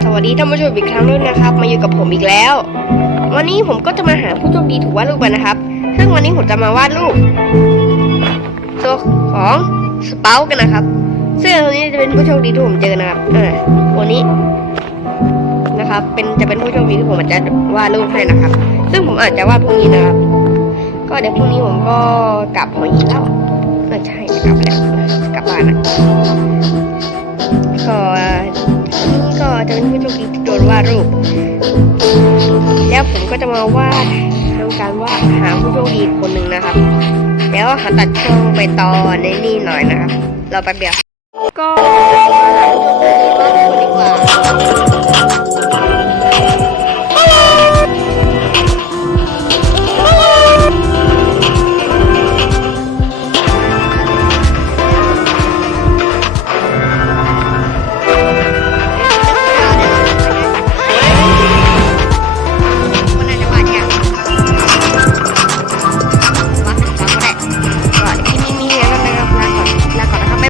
สวัสดีท่านผู้ชมอีกครั้งด้วยนะครับมาอยู่กับผมอีกแล้ววันนี้ผมก็จะมาหาผู้โชคดีถูกวาดรูปกันนะครับซึ่งวันนี้ผมจะมาวาดรูปตัวของสเปากันนะครับซึ่งตัวนี้จะเป็นผู้โชคดีที่ผมเจอนะครับตัวนี้นะครับจะเป็นผู้โชคดีที่ผมอาจจะวาดรูปให้นะครับซึ่งผมอาจจะวาดพรุ่งนี้นะครับก็เดี๋ยวพรุ่งนี้ผมก็กลับหัวหินแล้วใช่กลับแล้วกลับบ้านนะก็จะเป็นผู้โชคดีที่โดนวาดรูปแล้วผมก็จะมาวาดทำการวาดหาผู้โชคดีคนหนึ่งนะครับแล้วหาตัดช่องไปต่อในนี่หน่อยนะครับเราแป๊บเดียวก็มาหาผู้โชคดีบ้างคนดีกว่า